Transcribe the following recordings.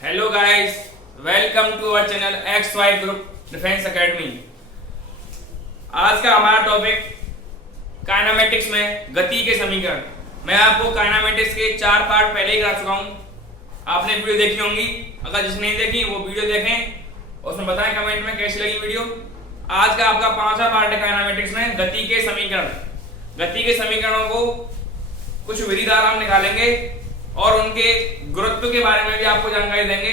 Hello guys, welcome to our channel X Y group defence academy. आज का हमारा topic kinematics में गति के समीकरण। मैं आपको काइनेमेटिक्स के 4 पार्ट पहले ही करा चुका हूं। आपने वीडियो देखी होंगी, अगर जिसने नहीं देखी वो वीडियो देखें और उसमें बताएं कमेंट में कैसी लगी वीडियो। आज का आपका 5वां पार्ट है काइनेमेटिक्स में गति के समीकरण। गति के समीकरणों को कुछ विधि द्वारा हम निकालेंगे और उनके गुरुत्व के बारे में भी आपको जानकारी देंगे।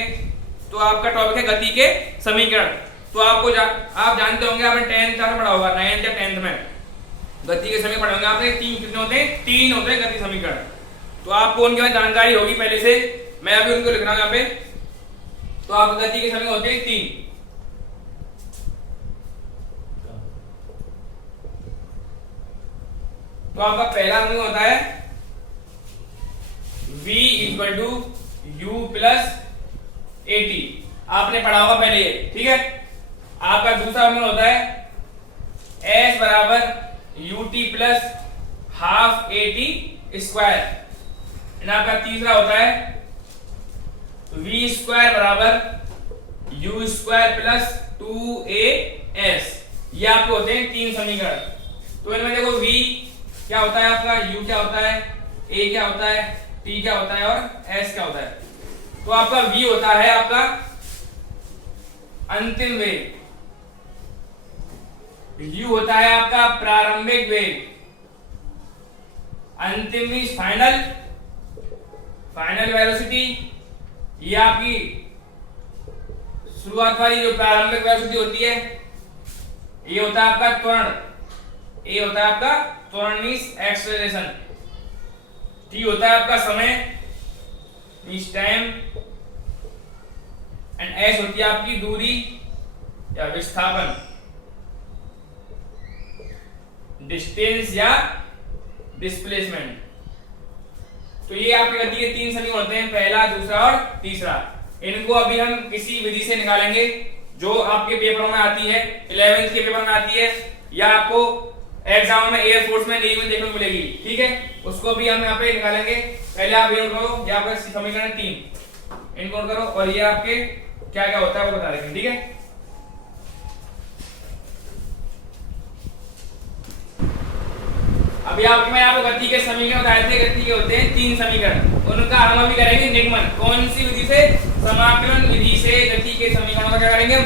तो आपका टॉपिक है गति के समीकरण। तो आपको आप जानते होंगे, आपने 10th क्लास में पढ़ा होगा, 9th या 10th में गति के समीकरण पढ़े होंगे आपने। कितने होते हैं? 3 होते हैं गति समीकरण। तो आपको उनके बारे में जानकारी होगी पहले से। मैं अभी उनको लिख रहा हूं यहाँ पे। तो आप गति के समीकरण होते हैं 3। तो आपका पहला समीकरण होता है v equal to u plus a t. आपने पढ़ा होगा पहले ये, ठीक है। आपका दूसरा समीकरण होता है s बराबर you t plus half A T square. आपका तीसरा होता है v स्क्वायर बराबर यू स्क्वायर प्लस 2as। ये आपके होते हैं 3 समीकरण। तो इनमें देखो v क्या होता है आपका, u क्या होता है, a क्या होता है, t क्या होता है और s क्या होता है। तो आपका v होता है आपका अंतिम वेग, u होता है आपका प्रारंभिक वेग। अंतिम मींस फाइनल, फाइनल वेलोसिटी। ये आपकी शुरुआत वाली जो प्रारंभिक वेलोसिटी होती है। ये होता है आपका त्वरण, ये होता है आपका त्वरण मींस एक्सेलरेशन। टी होता है आपका समय मींस टाइम एंड एस होती है आपकी दूरी या विस्थापन, डिस्टेंस या डिस्प्लेसमेंट। तो ये आपकी गति के 3 समीकरण होते हैं, पहला, दूसरा और तीसरा। इनको अभी हम किसी विधि से निकालेंगे जो आपके पेपरों में आती है, 11th के पेपर में आती है या आपको एग्जाम में एयरफोर्स में, नेवी में देखने को मिलेगी, ठीक है। उसको भी हम यहाँ पे निकालेंगे। पहले आप ये नोट करो, ये आपका समीकरण 3 इनको नोट करो और ये आपके क्या क्या होता है वो बता देंगे, ठीक है। अभी आपको मैं आपको गति के समीकरण बताए थे। गति के होते हैं 3 समीकरण, उनका हम अभी करेंगे निगमन। कौन सी विधि से? समाकलन विधि से गति के समीकरणों का क्या करेंगे हम?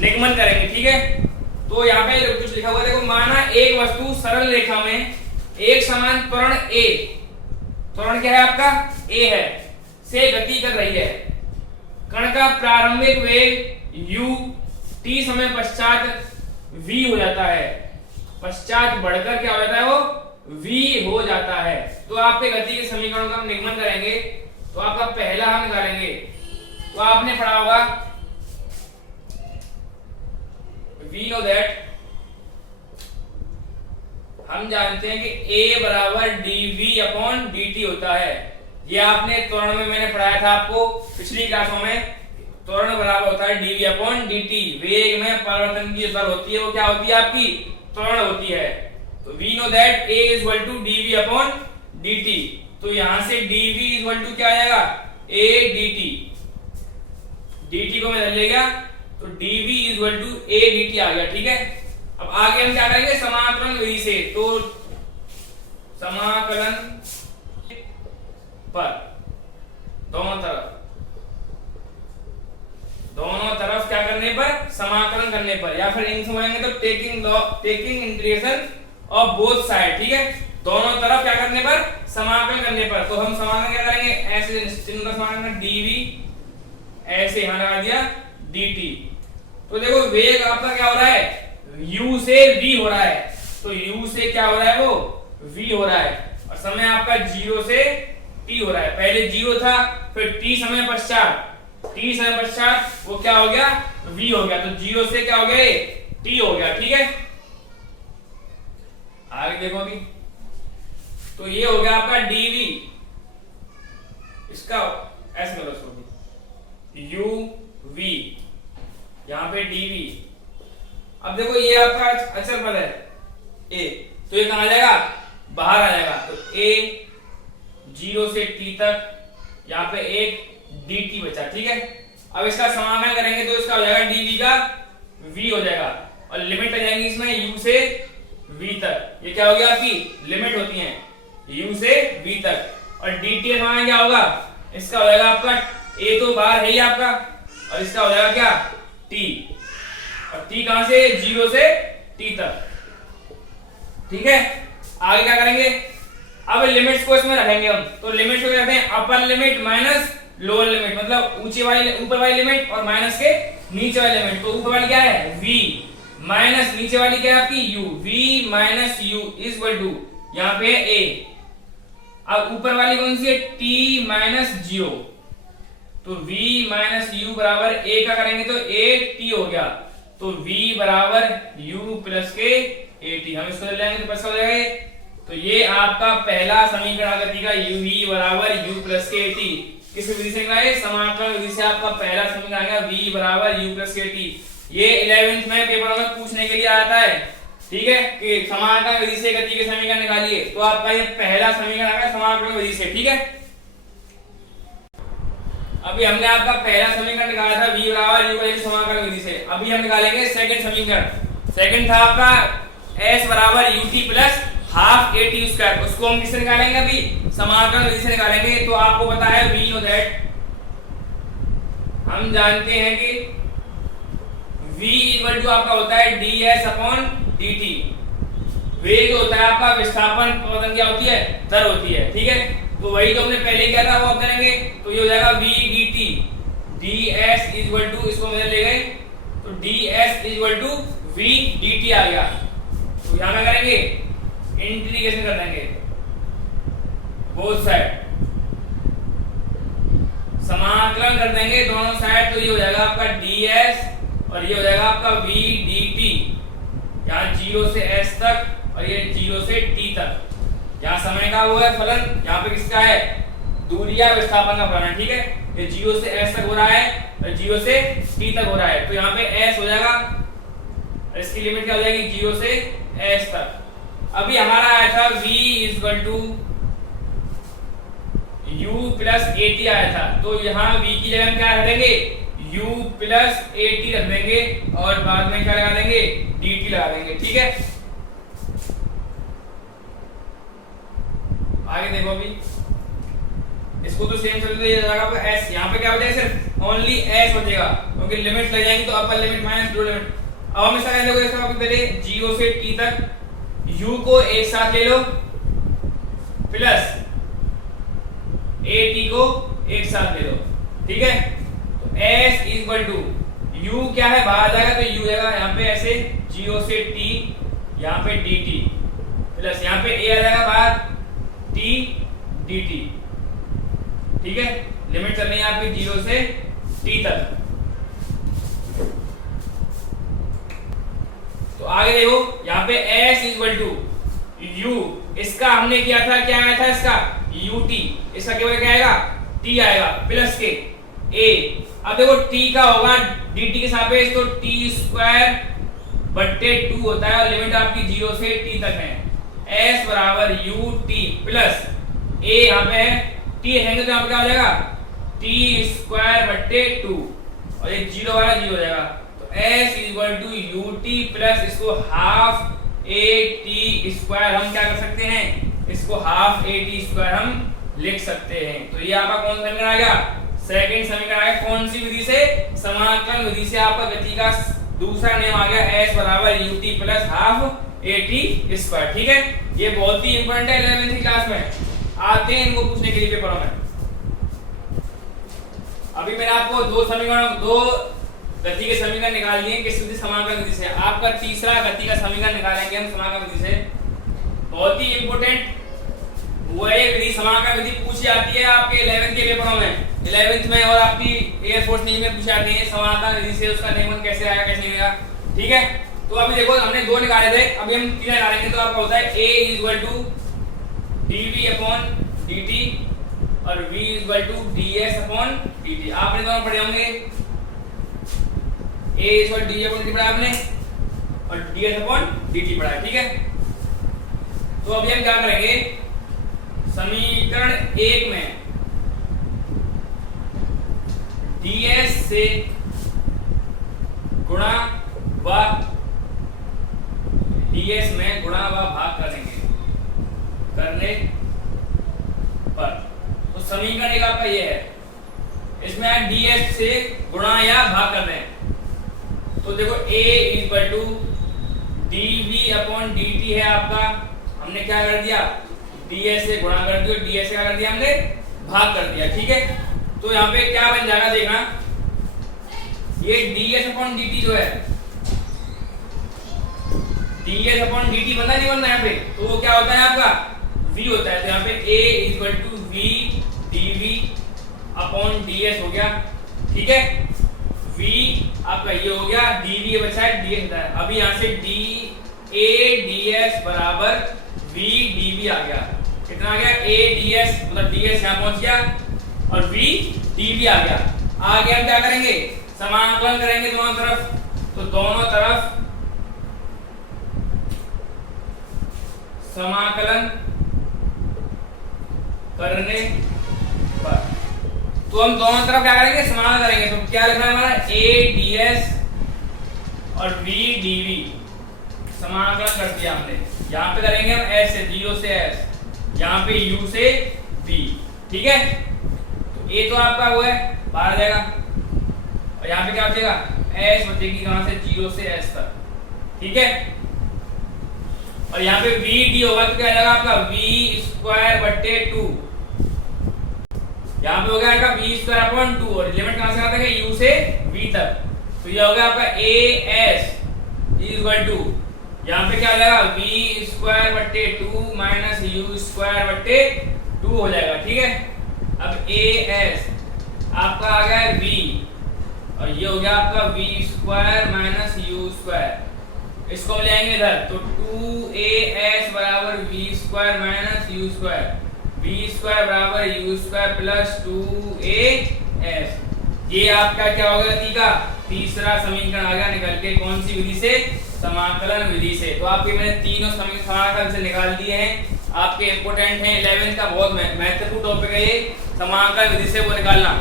निगमन करेंगे, ठीक है। तो यहाँ पे कुछ लिखा हुआ है, देखो। माना एक वस्तु सरल रेखा में एक समान त्वरण a, त्वरण क्या है आपका? a है, से गति कर रही है। कण का प्रारंभिक वेग u t समय पश्चात v हो जाता है। पश्चात बढ़कर क्या हो जाता है? वो v हो जाता है। तो आपके गति के समीकरणों का हम निगमन करेंगे। तो आपका पहला हम निकालेंगे, तो आपने पढ़ा होगा we know that, हम जानते हैं कि a बराबर dv अपॉन dt होता है। ये आपने त्वरण में मैंने पढ़ाया था आपको पिछली क्लासों में। त्वरण बराबर होता है dv अपॉन dt। वेग में परिवर्तन की दर होती है वो क्या होती है? आपकी त्वरण होती है। तो we know that a is equal to dv upon dt। तो यहां से dv is equal to क्या आ जाएगा? a dt। dt को मैं ले लिया तो dv is equal to a dt आ गया, ठीक है। अब आगे हम क्या करेंगे? समाकलन विधि से। तो समाकलन पर दोनों तरफ क्या करने पर? समाकलन करने पर, या फिर इंग्लिश में तो taking integration of both side, ठीक है। दोनों तरफ क्या करने पर? समाकलन करने पर। तो हम समाकलन क्या करेंगे? ऐसे चिन्ह का समाकलन dv, ऐसे यहां लगा दिया dt। तो देखो वेग आपका क्या हो रहा है? u से v हो रहा है। तो u से क्या हो रहा है? वो v हो रहा है। और समय आपका 0 से t हो रहा है। पहले 0 था, फिर t समय पश्चात वो क्या हो गया? v हो गया। तो 0 से क्या हो गया? t हो गया, ठीक है। आगे देखो अभी। तो ये हो गया आपका dv, इसका ऐसे करो u v, यहां पे dv। अब देखो ये आपका अचर पद है a, तो ये कहां जाएगा? बाहर आ जाएगा। तो a 0 से t तक, यहाँ पे एक dt बचा, ठीक है। अब इसका समाकलन करेंगे तो इसका हो जाएगा dv का v हो जाएगा और लिमिट आ जाएंगी इसमें u से v तक। ये क्या होगी आपकी लिमिट होती है u से v तक। और dt का मान क्या होगा, इसका हो जाएगा आपका a तो बाहर है ही आपका और इसका हो जाएगा क्या t, और t कहां से 0 से t तक। ठीक है, आगे क्या करेंगे, अब लिमिट्स को इसमें रखेंगे हम। तो लिमिट्स को कहते हैं upper limit minus lower limit, मतलब ऊपर वाली लिमिट और माइनस के नीचे वाली लिमिट। तो ऊपर वाली क्या है v माइनस नीचे वाली क्या है आपकी u, v minus u is equal to यहाँ पे a। अब ऊपर वाली कौन सी है t माइनस 0, तो v माइनस u बराबर a का करेंगे तो a t हो गया, तो v बराबर u प्लस के a t। हम इसको ले लेंगे तो बस हो जाएगा। तो ये आपका पहला समीकरण गति का v बराबर u प्लस के a t किस विधि से निकाले, समाकलन विधि से आपका पहला समीकरण आ गया v बराबर u प्लस के t। ये 11th में पेपर में पूछने के लिए आता है, ठीक है, कि समाकलन विधि से गति के समीकरण निकालिए। तो आपका ये पहला समीकरण आ गया समाकलन विधि से। ठीक है, अभी हमने आपका पहला समीकरण निकाला था v बराबर u प्लस समाकलन विधि से। अभी हम निकालेंगे सेकंड समीकरण। सेकंड था आपका s बराबर ut plus half at square. उसको हम किससे निकालेंगे, अभी समाकलन विधि से निकालेंगे। तो आपको पता है वी नो दैट, हम जानते हैं कि v इक्वल टू आपका होता है ds अपॉन dt। वेग होता है आपका विस्थापन पतन क्या होती है, दर होती है। ठीक है, तो वही तो हमने पहले किया था वो अब करेंगे। तो ये हो जाएगा v dt, ds equal to, इसको मैंने ले गए तो ds equal to v dt आ गया। तो यहां क्या करेंगे, इंटीग्रेशन कर देंगे बोथ साइड, समाकलन कर देंगे दोनों साइड। तो ये हो जाएगा आपका ds और ये हो जाएगा आपका v dt, यहाँ 0 से s तक और ये 0 से t तक। यहाँ समय का वो है फलन, यहाँ पे किसका है दूरी या विस्थापन का फलन है। ठीक है, ये 0 से s तक हो रहा है और 0 से t तक हो रहा है। तो यहाँ पे s हो जाएगा और इसकी लिमिट क्या हो जाएगी 0 से s तक। अभी हमारा आया था v equal to u plus at आया था, तो यहाँ v की जगह हम क्या रख देंगे u प्लस at रख देंगे और बाद में क्या लगा देंगे dt लगा देंगे। ठीक है, आगे देखो, अभी इसको तो सेम चलते ये जाएगा आपका s, यहाँ पे क्या हो जाएगा सिर्फ ओनली s बचेगा क्योंकि लिमिट लग जाएंगी। तो upper limit minus lower limit. अब हम इसका क्या देखो, इसका पहले 0 से t तक u को एक साथ ले लो प्लस at को एक साथ ले लो। ठीक है, तो s इक्वल टू u क्या है बाहर जाएगा तो u जाएगा यहाँ पे ऐसे 0 से t, यहाँ पे dt प्लस यहाँ पे a आ जाएगा बाहर t dt। ठीक है, लिमिट चल रही है यहाँ पे 0 से t तक। तो आगे देखो यहाँ पे s इक्वल टू u, इसका हमने किया था क्या आया था इसका ut, इसका केवल क्या आएगा t आएगा प्लस के a। अब देखो t का होगा dt के सापेक्ष तो t स्क्वायर बट्टे 2 होता है और लिमिट आपकी 0 से t तक है। s बराबर ut प्लस a, यहाँ पे है t है तो यहाँ पे क्या हो जाएगा t स्क्वायर बट्टे 2 और ये 0 वाला 0 हो जाएगा। तो s equal to ut plus इसको हाफ at स्क्वायर हम क्या कर सकते हैं, इसको हाफ at स्क्वायर हम लिख सकते हैं। तो ये आपका कौन सा समीकरण आ गया, सेकंड समीकरण आ गया। कौन सी विधि से, समाकलन विधि से आपका गति का दूसरा नियम आ गया s बराबर ut plus half at square. ठीक है, ये बहुत ही इंपॉर्टेंट है 11वीं क्लास में आते हैं इनको पूछने के लिए पेपरों में। अभी मैंने आपको दो गति के समीकरण निकाल दिए किस विधि, समाकलन विधि से। आपका तीसरा गति का समीकरण निकालेंगे हम समाकलन विधि से। बहुत ही इंपॉर्टेंट वो है विधि, समाकलन विधि पूछी जाती है आपके 11th के पेपरों में, 11th में और आपकी एयरफोर्स नेवी में पूछी जाती है समाकलन विधि से, उसका नियमन कैसे आएगा कैसे नहीं आएगा। ठीक है, तो अभी देखो हमने दो निकाले थे, अभी हम तीन निकालेंगे। तो आपका होता है a equal to dv upon dt और v equal to ds upon dt। आपने दोनों पढ़े होंगे, a equal to d upon dt पढ़ा आपने और ds अपॉन dt पढ़ा। ठीक है, तो अभी हम क्या करेंगे, समीकरण 1 में ds से गुणा व ds में गुणा व भाग करने पर, तो समीकरण एक आपका ये है, इसमें ds से गुणा या भाग कर रहे हैं, तो देखो a equal to dv upon dt है आपका, हमने क्या कर दिया, ds से गुणा कर दिया, ds से क्या कर दिया हमने, भाग कर दिया, ठीक है। तो यहाँ पे क्या बन जाएगा देखना, ये ds अपॉन dt जो है, ds अपॉन dt बनना नहीं बनना यहाँ पे, तो वो क्या होता है आपका v होता है, तो यहाँ पे a equal to v dv upon ds हो गया, ठीक है। v आपका ये हो गया, dv बचा है, ds होता है, अभी यहाँ से a ds बराबर v dv आ गया, कितना आ गया, a ds मतलब ds यहाँ पहुंच गया और v dv आ गया। आगे हम क्या करेंगे, समाकलन करेंगे दोनों तरफ, तो दोनों तरफ समाकलन करने पर, तो हम दोनों तरफ क्या करेंगे, समाकलन करेंगे, तो क्या लिखना है हमारा, a ds और v dv समाकलन कर दिया हमने, यहाँ पे करेंगे हम s से, 0 से s, यहाँ पे u से v, ठीक है। तो a तो आपका वो है, बाहर आ जाएगा, और यहाँ पे क्या बचेगा, s बचेगी कहां से, 0 से s तक, ठीक है। और यहाँ पे v d होगा तो क्या आ जाएगा आपका v स्क्वायर बट्टे 2, यहाँ पे हो गया आपका v स्क्वायर अपॉन 2, और लिमिट कहां से आता है, u से v तक, तो ये हो गया आपका a s इक्वल टू, यहाँ पे क्या आ जाएगा, v स्क्वायर बट्टे 2 माइनस u स्क्वायर बट्टे 2 हो जाएगा, ठीक है। अब a s आपका आ गया v, और ये हो गया आपका v square minus u square, इसको ले आएंगे इधर, तो 2as बराबर v square minus u square, v square बराबर u स्क्वायर प्लस 2as, ये आपका क्या होगा गति का तीसरा समीकरण आ गया निकल के, कौन सी विधि से, समाकलन विधि से। तो आपके मैंने तीनों समाकलन से निकाल दिए हैं, आपके इंपोर्टेंट हैं, 11th का बहुत महत्वपूर्ण टॉपिक है ये, समाकलन विधि से वो निकालना,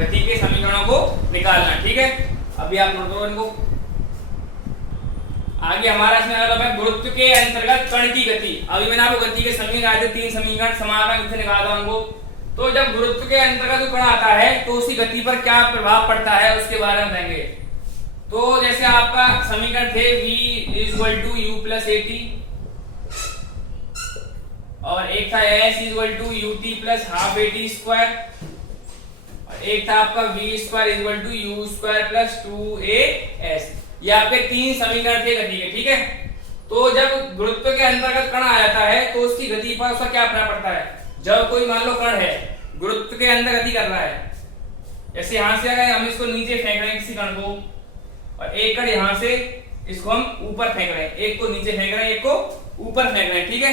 गति के समीकरणों को निकालना, ठीक है। अभी आप नोट करो इनको। आगे हमारा इसमें मतलब है गुरुत्व के अंतर्गत कण की गति। अभी मैंने आपको गति के समीकरण आए थे, 3 समीकरण समाकलन विधि से निकाला उनको। तो जब गुरुत्व के अंतर्गत कण आता है तो उसकी गति पर क्या प्रभाव पड़ता है उसके बारे में बताएंगे। तो जैसे आपका समीकरण थे v equal to u plus a t, और एक था s equal to u t plus half a t square, और एक था आपका v square equal to u square plus 2as। ये आपके 3 समीकरण थे गति के, ठीक है। तो जब गुरुत्व के अंतर्गत कण आ जाता है तो उसकी गति पर उसका क्या प्रभाव पड़ता है। जब कोई मान लो कण है गुरुत्व के अंदर गति कर रहा है, जैसे यहां से अगर हम इसको नीचे फेंक रहे हैं किसी कण को, और एक कण यहां से इसको हम ऊपर फेंक रहे हैं, एक को नीचे फेंक रहे हैं, एक को ऊपर फेंक रहे हैं, ठीक है।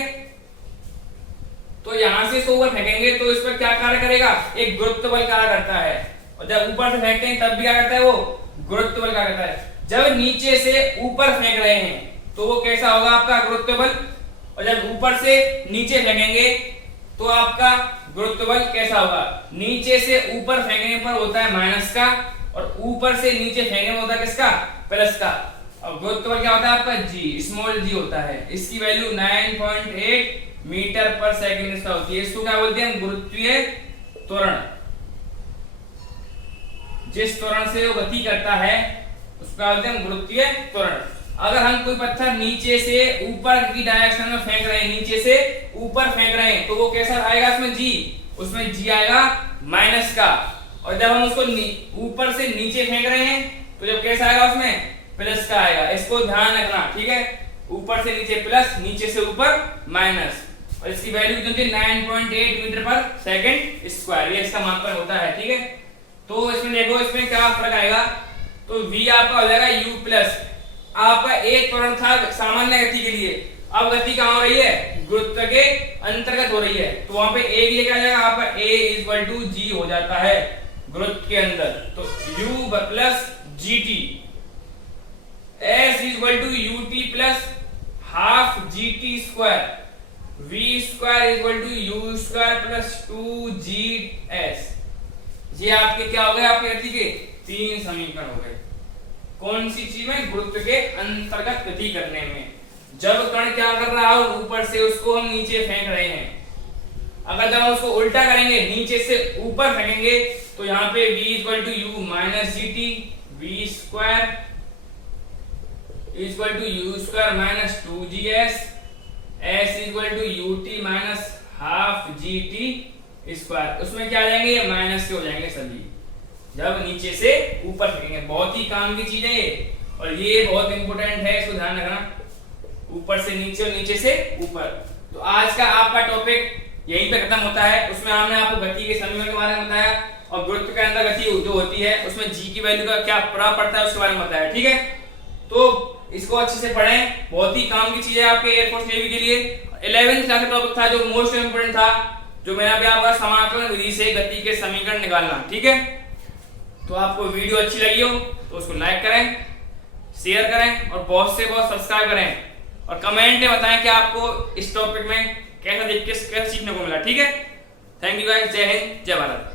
तो यहां से इसको ऊपर फेंकेंगे तो इस पर क्या कार्य करेगा, एक गुरुत्व बल कार्य करता है, और जब ऊपर से फेंकते हैं तब भी क्या करता है, वो गुरुत्व बल कार्य करता है। जब नीचे से ऊपर फेंक रहे हैं तो वो कैसा होगा आपका गुरुत्व बल, और जब ऊपर से नीचे फेंकेंगे तो आपका गुरुत्व बल कैसा होगा, नीचे से ऊपर फेंकने पर होता है माइनस का, और ऊपर से नीचे फेंकने में होता है किसका, प्लस का। और गुरुत्व बल क्या होता है आपका g, स्मॉल g होता है, इसकी वैल्यू 9.8 मीटर पर सेकंड होती है। इसको क्या बोलते हैं, गुरुत्वीय त्वरण। जिस त्वरण से वो गति करता है उसका बोलते हैं गुरुत्वीय त्वरण। अगर हम कोई पत्थर नीचे से ऊपर की डायरेक्शन में फेंक रहे हैं, नीचे से ऊपर फेंक रहे हैं, तो वो कैसा आएगा, उसमें g आएगा माइनस का, और जब हम उसको ऊपर से नीचे फेंक रहे हैं तो जब कैसा आएगा उसमें प्लस का आएगा। इसको ध्यान रखना, ठीक है। ऊपर से नीचे प्लस, नीचे से ऊपर माइनस, और इसकी वैल्यू जो थी 9.8 मीटर पर सेकंड स्क्वायर, ये इसका मापन होता है, ठीक है। तो इसमें देखो इसमें क्या फर्क आएगा, तो v आपका हो जाएगा u प्लस, आपका एक त्वरण था सामान्य गति के लिए, अब गति कहां हो रही है, गुरुत्व के अंतर्गत हो रही है, तो वहां पे a के लिए क्या जाएगा आपका a इक्वल टू g हो जाता है गुरुत्व के अंदर। तो u plus gt, s equal to ut plus half gt square, v square equal to u square plus 2gs। ये आपके क्या हो गए, आपके गति के 3 समीकरण हो गए। कौन सी चीज में, गुरुत्व के अंतर्गत गति करने में। जब कण क्या कर रहा हो, ऊपर से उसको हम नीचे फेंक रहे हैं। अगर जब हम उसको उल्टा करेंगे, नीचे से ऊपर फेंकेंगे, तो यहाँ पे v equal to u minus g t, v square equal to u square minus 2gs, s equal to u t minus half g t square. उसमें क्या आ जाएंगे, ये माइनस से हो जाएंगे सभी जब नीचे से ऊपर फेंकेंगे। बहुत ही काम की चीज है ये, और ये बहुत इंपॉर्टेंट है, इसको ध्यान रखना। ऊपर से नीचे और नीचे से ऊपर। तो आज का आपका टॉपिक यहीं पे खत्म होता है। उसमें हमने आपको गति के समीकरण के बारे में बताया, और गुरुत्व के अंदर गति जो होती है उसमें जी की वैल्यू का क्या प्रभाव पड़ता है उसके बारे में बताया। ठीक है, तो इसको अच्छे से पढ़ें, बहुत ही काम की चीज है आपके एयरफोर्स नेवी के लिए। 11th क्लास का टॉपिक था जो मोस्ट इंपोर्टेंट था, जो मैंने अभी आपका समाकलन विधि से गति के समीकरण निकालना। ठीक है, तो आपको वीडियो अच्छी लगी हो तो उसको लाइक करें, शेयर करें, और बहुत से बहुत सब्सक्राइब करें, और कमेंट में बताएं कि आपको इस टॉपिक में कैसा सीखने को मिला। ठीक है, थैंक यू गाइस, जय हिंद, जय भारत।